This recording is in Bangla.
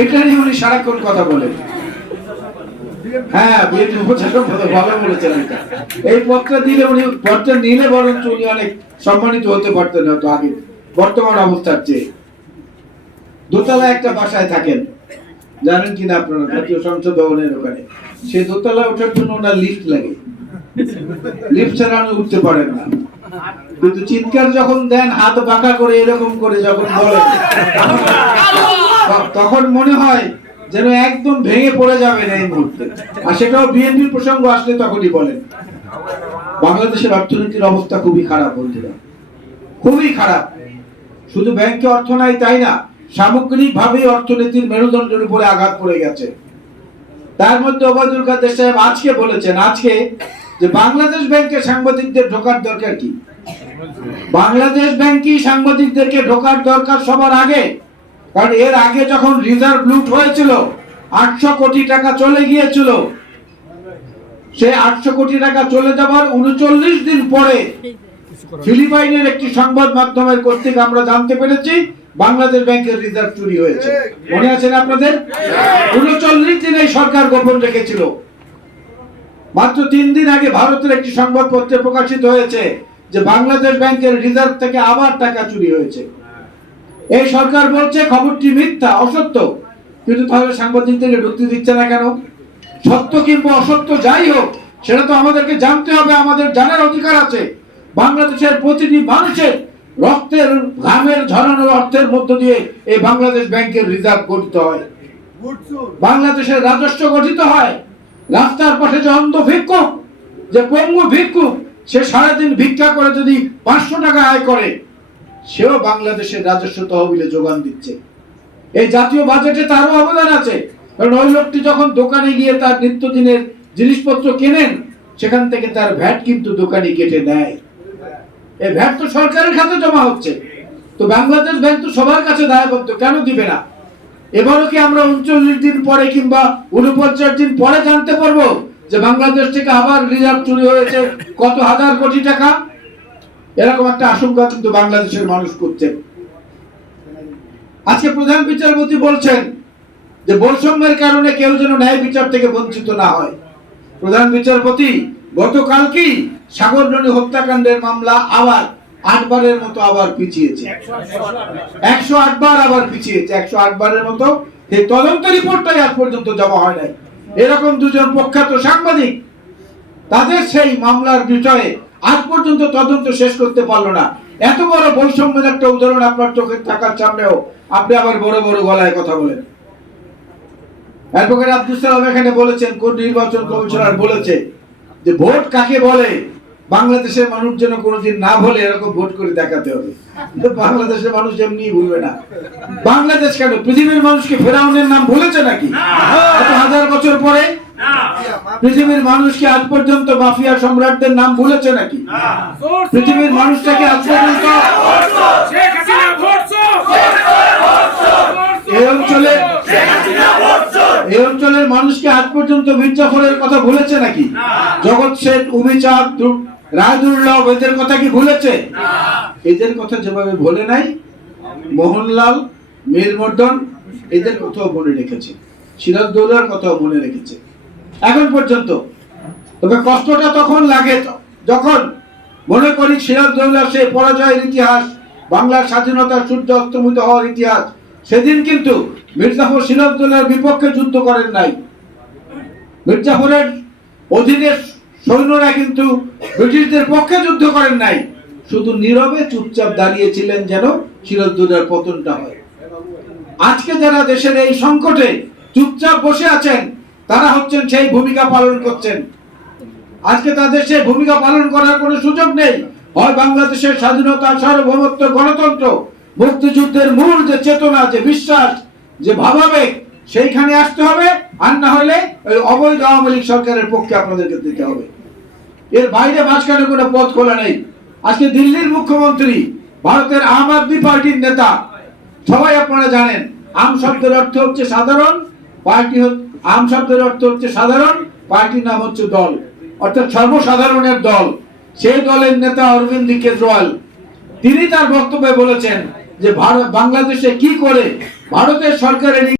এটা নিয়ে উনি সারাক্ষণ কথা বলেন। হ্যাঁ, বিএনপি উপদেষ্টা ভালো বলেছেন এটা। এই পদটা দিলে উনি, পদটা নিলে বরং উনি অনেক সম্মানিত হতে পারতেন হয়তো আগে বর্তমান অবস্থার চেয়ে। দোতলা একটা বাসায় থাকেন, জানেন কিনা আপনারা, জাতীয় সংসদ ভবনের ওখানে। সেই দোতলায় ওঠার জন্য ওনার লিফট লাগে, লিফট ছাড়া উনি উঠতে পারেন না। কিন্তু চিৎকার যখন দেন, হাত বাঁকা করে এরকম করে যখন বলেন, তখন মনে হয় যেন একদম ভেঙে পড়ে যাবেন এই মুহূর্তে। আর সেটাও বিএনপির প্রসঙ্গ আসলে তখনই বলেন। বাংলাদেশের অর্থনীতির অবস্থা খুবই খারাপ বন্ধুরা, খুবই খারাপ। শুধু ব্যাংকে অর্থ নাই তাই না, সামগ্রিকভাবে অর্থনীতির মেরুদণ্ডের উপরে আঘাত পড়ে গেছে। তার মধ্যে ওবায়দুল কাদের সাহেব আজকে বলেছেন, আজকে, যে বাংলাদেশ ব্যাংকে সাংবাদিকদের ঢোকার দরকার কি? বাংলাদেশ ব্যাংকে সাংবাদিকদেরকে ঢোকার দরকার সবার আগে। কারণ এর আগে যখন রিজার্ভ লুট হয়েছিল, 800 কোটি টাকা চলে গিয়েছিল, সে 800 কোটি টাকা চলে যাবার 39 দিন পরে ফিলিপাইনের একটি সংবাদ মাধ্যমের কর্তৃক আমরা জানতে পেরেছি বাংলাদেশ ব্যাংকের রিজার্ভ চুরি হয়েছে। মনে আছে না আপনাদের? 39 দিন এই সরকার গোপন রেখেছিল। মাত্র 3 দিন আগে ভারতের একটি সংবাদপত্রে প্রকাশিত হয়েছে যে বাংলাদেশ ব্যাংকের রিজার্ভ থেকে আবার টাকা চুরি হয়েছে। এই সরকার বলছে খবরটি মিথ্যা, অসত্য, কিন্তু তাহলে সাংবাদিকদেরকে ঢুকতে দিচ্ছে না কেন? সত্য কিংবা অসত্য যাই হোক, সেটা তো আমাদেরকে জানতে হবে, আমাদের জানার অধিকার আছে। বাংলাদেশের প্রতিটি মানুষের রক্তের ঘামের ঝরানোর অর্থের মধ্য দিয়ে এই বাংলাদেশ ব্যাংকের রিজার্ভ গঠিত হয়, বাংলাদেশের রাজস্ব গঠিত হয়। রাস্তার পাশে যে অন্ধ ভিক্ষুক, যে পঙ্গু ভিক্ষুক, সে সারাদিন ভিক্ষা করে যদি 500 টাকা আয় করে, সেও বাংলাদেশের রাজস্ব তহবিলে যোগান দিচ্ছে। এই জাতীয় বাজেটে তারও অবদান আছে। কারণ ওই লোকটি যখন দোকানে গিয়ে তার নিত্যদিনের জিনিসপত্র কেনেন, সেখান থেকে তার ভ্যাট কিন্তু দোকানি কেটে নেয়। এই ভ্যাট তো সরকারের খাতে জমা হচ্ছে। তো বাংলাদেশ ব্যাংক তো সবার কাছে দায়বদ্ধ, কেন দিবে না? এবারও কি আমরা 39 দিন পরে কিংবা 49 দিন পরে জানতে পারবো যে বাংলাদেশ থেকে আবার রিজার্ভ চুরি হয়েছে কত হাজার কোটি টাকা? এরকম একটা আশঙ্কা কিন্তু বাংলাদেশের মানুষ করছেন। আজকে প্রধান বিচারপতি বলছেন যে বৈষম্যের কারণে কেউ যেন ন্যায় বিচার থেকে বঞ্চিত না হয়। প্রধান বিচারপতি গতকালকেই সাগররণী হত্যাকাণ্ডের মামলা আবার 8 বারের মতো আবার পিছিয়েছে, 108 বার আবার পিছিয়েছে, 108 বারের মতো। এই তদন্ত রিপোর্টটাই আজ পর্যন্ত জমা হয় নাই। এরকম দুজন প্রখ্যাত সাংবাদিক, তাদের সেই মামলার বিষয়ে আজ পর্যন্ত তদন্ত শেষ করতে পারলো না। এত বড় বৈষম্যের একটা উদাহরণ আপনার চোখের থাকার সামনেও আপনি আবার বড় বড় গলায় কথা বলেন। অ্যাডভোকেট আব্দুল সালাম এখানে বলেছেন, কোন নির্বাচন কমিশনার বলেছে যে ভোট কাকে বলে বাংলাদেশের মানুষ যেন কোনোদিন না বলে, এরকম ভোট করে দেখাতে হবে। বাংলাদেশের মানুষ এমনি ভুলবে না। বাংলাদেশ কেন, পৃথিবীর মানুষকে ফেরাউনের নাম ভুলেছে নাকি? এত হাজার বছর পরে পৃথিবীর মানুষকে আজ পর্যন্ত মাফিয়া সম্রাটদের নাম ভুলেছে নাকি? পৃথিবীর মানুষটাকে আজ পর্যন্ত এই অঞ্চলের মানুষকে আজ পর্যন্ত মির্জাফরের কথা ভুলেছে নাকি? জগৎ শেঠ, উমিচাঁদ, রায়দুল্লাহ, এদের কথা কি ভুলেছে? এদের কথা যেভাবে ভুলে নাই, মোহনলাল, মীরমর্দন, এদের কথাও মনে রেখেছে, সিরাজদৌল্লার কথাও মনে রেখেছে এখন পর্যন্ত। তবে কষ্টটা তখন লাগে যখন মনে করি সিরাজদৌল্লার সেই পরাজয়ের ইতিহাস, বাংলার স্বাধীনতার সূর্য অস্তমিত হওয়ার ইতিহাস। সেদিন কিন্তু মির্জাফর সিরাজদৌল্লার বিপক্ষে যুদ্ধ করেন নাই। মির্জাফরের অধীনে সৈন্যরা কিন্তু ব্রিটিশদের পক্ষে যুদ্ধ করেন নাই, শুধু নীরবে চুপচাপ দাঁড়িয়েছিলেন যেন সিরাজদৌল্লার পতনটা হয়। আজকে যারা দেশের এই সংকটে চুপচাপ বসে আছেন, তারা হচ্ছেন সেই ভূমিকা পালন করছেন। আজকে তাদের সেই ভূমিকা পালন করার কোনো সুযোগ নেই। হয় বাংলাদেশের স্বাধীনতা, সার্বভৌমত্ব, গণতন্ত্র, মুক্তিযুদ্ধের মূল যে চেতনা, যে বিশ্বাস, যে ভাবাবেগ, সেইখানে আসতে হবে। আর না হলে ওই অবৈধ আওয়ামী লীগ সরকারের পক্ষে আপনাদেরকে দিতে হবে। এর বাইরে মাঝখানে কোনো পথ খোলা নেই। আজকে দিল্লির মুখ্যমন্ত্রী, ভারতের আম আদমি পার্টির নেতা, সবাই আপনারা জানেন আম শব্দের অর্থ হচ্ছে সাধারণ, পার্টি আম শব্দের অর্থ হচ্ছে সাধারণ, পার্টির নাম হচ্ছে দল, অর্থাৎ সর্বসাধারণের দল। সেই দলের নেতা অরবিন্দ কেজরিওয়াল, তিনি তার বক্তব্যে বলেছেন যে বাংলাদেশে কি করে ভারতের সরকারের